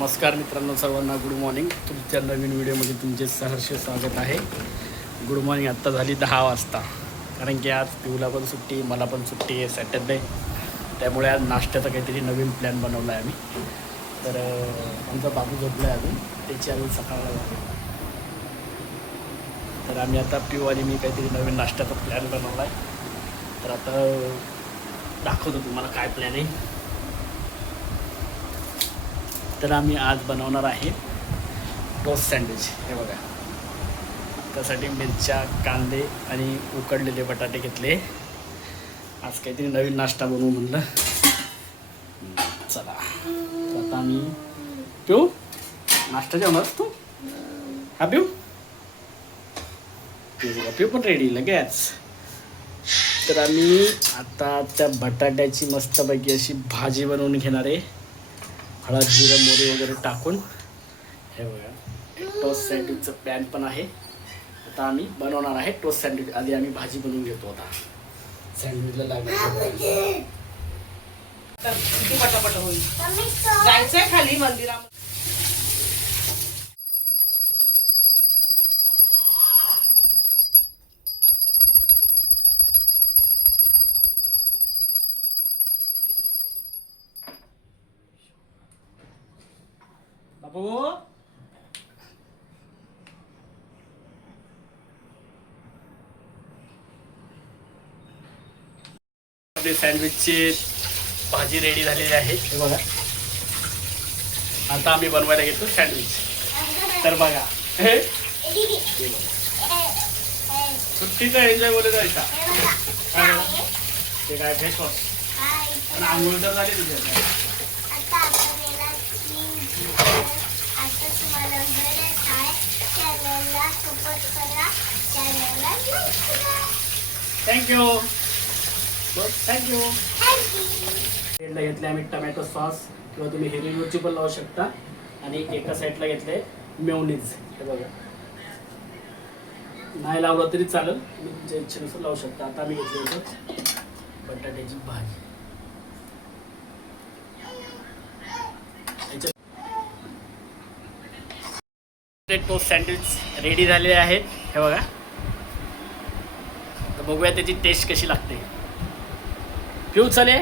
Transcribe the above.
नमस्कार मित्रांनो सर्वांना गुड मॉर्निंग तुमच्या नवीन व्हिडिओमध्ये तुमचे सहर्ष स्वागत आहे. गुड मॉर्निंग आत्ता झाली दहा वाजता. कारण की आज पिऊला पण सुट्टी मला पण सुट्टी आहे सॅटरडे त्यामुळे आज नाश्त्याचा काहीतरी नवीन प्लॅन बनवला आहे आम्ही. तर आमचा बाबू झोपला आहे अजून. त्याची अजून सकाळला जाते तर आम्ही आता पिऊ आणि मी काहीतरी नवीन नाश्त्याचा प्लॅन बनवला आहे तर आता दाखवतो तुम्हाला काय प्लॅन आहे. तर आम्ही आज बनवणार आहे टोस्ट सँडविच. हे बघा. त्यासाठी मिरच्या कांदे आणि उकडलेले बटाटे घेतले. आज काहीतरी नवीन नाश्ता बनवू म्हणलं. चला. तर आता आम्ही पिऊ? नाश्ता जेवणार तू? हा पिऊ? पिऊ पण रेडी लगेच. तर आम्ही आता त्या बटाट्याची मस्तपैकी अशी भाजी बनवून घेणार आहे. हळद जिरं मोरी वगैरे टाकून हे बघा टोस्ट सँडविचचं पॅन पण आहे. आता आम्ही बनवणार आहे टोस्ट सँडविच आधी आम्ही भाजी बनवून घेतो आता. सँडविचला लागणार तर किती पटापट होईल? जायचंय खाली मंदिरामध्ये. बाबू आपली सँडविचची भाजी रेडी झालेली आहे. हे बघा. आता आम्ही बनवायला घेतो सँडविच. तर बघा. हे? हे. सुट्टीचा एन्जॉय बोलत जायचा? ते काय फेस वॉश आणि आंघोळ तर झाली तुझी आता. तुम्हाला गरज आहे चॅनलला सपोर्ट करा चॅनलला लाईक करा थँक्यू बस थँक्यू साईडला घेतले आम्ही टमॅटो सॉस किंवा तुम्ही हिरवी मिरची पण लावू शकता. आणि एका साईडला घेतले मेवनीज हे बघा. नाही लावलं तरी चालेल. तुम्ही तुमच्या इच्छेनुसार लावू शकता. आता आम्ही घेतलं होतं बटाट्याची भाजी. याच्यात टोस्ट सँडविच रेडी झालेले आहेत. हे बघा. तर बघूया त्याची टेस्ट कशी लागते. पिऊ चले.